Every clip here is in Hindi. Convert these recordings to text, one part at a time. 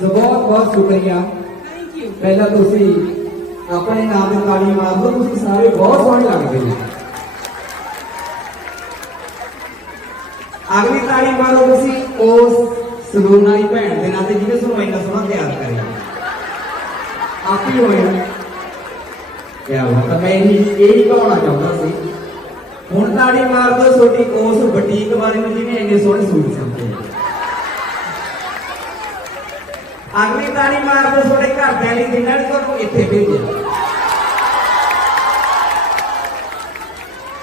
ਸੋ ਬਹੁਤ ਬਹੁਤ ਸ਼ੁਕਰੀਆ। ਥੈਂਕ ਯੂ ਪਹਿਲਾਂ ਤੁਸੀਂ ਆਪਣੇ ਨਾਮ ਤੇ ਤਾੜੀ ਮਾਰ ਦਿਓ ਤੁਸੀਂ ਸਾਰੇ ਬਹੁਤ ਸੋਹਣੇ ਲੱਗਦੇ ਹੋ ਅਗਲੀ ਤਾੜੀ ਮਾਰੋ ਤੁਸੀਂ ਉਸ ਸਲੂਨ ਵਾਲੀ ਭੈਣ ਦੇ ਨਾਂ ਤੇ ਜਿਹਨੇ ਤੁਹਾਨੂੰ ਇੰਨਾ ਸੋਹਣਾ ਤਿਆਰ ਕਰਿਆ ਆਪ ਹੀ ਹੋਏ ਕਿਆ ਬਾਤ ਮੈਂ ਇਹੀ ਇਹੀ ਕਹਾਉਣਾ ਚਾਹੁੰਦਾ ਸੀ। ਹੁਣ ਤਾੜੀ ਮਾਰ ਦਿਓ ਤੁਹਾਡੀ ਉਸ ਬੁਟੀਕ ਵਾਲੇ ਨੂੰ ਜਿਹਨੇ ਇੰਨੇ ਸੋਹਣੇ ਸੂਟ ਸਿਉਂਦੇ ਆ ਅਗਲੀ ਤਾੜੀ ਮਾਰ ਦਿਓ ਤੁਹਾਡੇ ਘਰਦਿਆਂ ਲਈ ਜਿਨ੍ਹਾਂ ਨੇ ਤੁਹਾਨੂੰ ਇੱਥੇ ਭੇਜਿਆ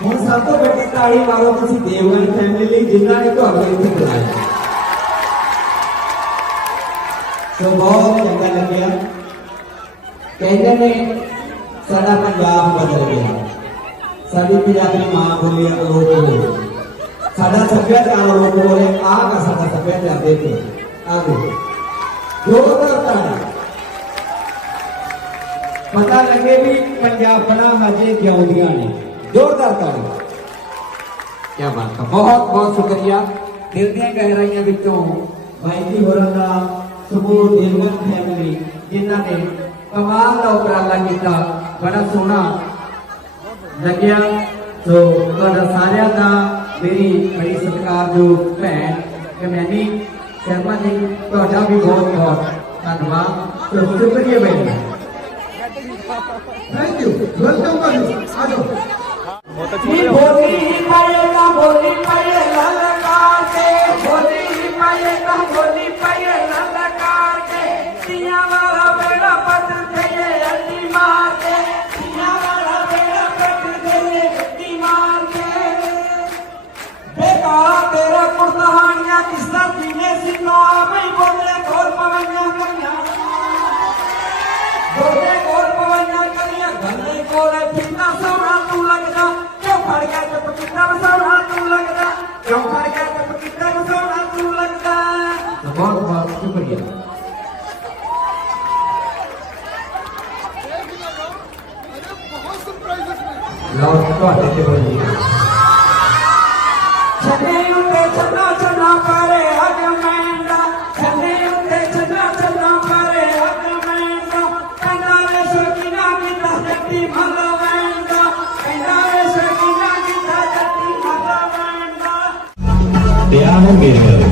ਹੁਣ ਸਭ ਤੋਂ ਵੱਡੀ ਤਾੜੀ ਮਾਰੋ ਤੁਸੀਂ ਦੇਵਗਨ ਫੈਮਿਲੀ ਲਈ ਜਿਨ੍ਹਾਂ ਨੇ ਤੁਹਾਨੂੰ ਇੱਥੇ ਬੁਲਾਇਆ ਸੋ ਬਹੁਤ ਚੰਗਾ ਲੱਗਿਆ ਕਹਿੰਦੇ ਨੇ ਸਾਡਾ ਪੰਜਾਬ ਬਦਲ ਗਿਆ ਸਾਡੀ ਪੰਜਾਬੀ ਮਾਂ ਬੋਲੀ ਅਲੋਪ ਹੋ ਗਈ ਸਾਡਾ ਸੱਭਿਆਚਾਰ ਅਲੋਪ ਹੋ ਰਿਹਾ ਆਹ ਕਾ ਸਾਡਾ ਸੱਭਿਆਚਾਰ ਦੇਖੋ ਆਗੇ जो करता है पता लगे भी पंजाब बना मज़े ज्योदिया ने। ज़ोर करता है क्या बात है, बहुत बहुत शुक्रिया। दिल दिया गहराइया विचों भाई जी होर का समूह देवगन फैमिली जिन्होंने कमाल का उपराला किया बड़ा सोहना लग्या तो सारे का मेरी बड़ी सत्कार जो भैन, कमैनी ਜੀ ਤੁਹਾਡਾ ਵੀ ਬਹੁਤ ਬਹੁਤ ਧੰਨਵਾਦ ਸੋ ਸ਼ੁਕਰੀਆ ਬੇਟਾ ਥੈਂਕ ਯੂ ਵੈਲਕਮ ਕਰੋ ਆਜੋ ਨੀ ਬੋਲੀ Kenya, Kista, Kine, Sino, Amai, Bodre, Ghor, Pavanya, Kanya. Bodre, Ghor, Pavanya, Kanya, Ghane, Ghore, Pitta, Savra, Tu Lagda, Kyo, Bharga, Kapa, Pitta, Savra, Tu Lagda, Kyo, Bharga, Kapa, Pitta, Savra, Tu Lagda. तो बहुत बहुत शुक्रिया लॉर्ड को आते थे बोलिए ധ്യാനം കേൾക്കുന്നത്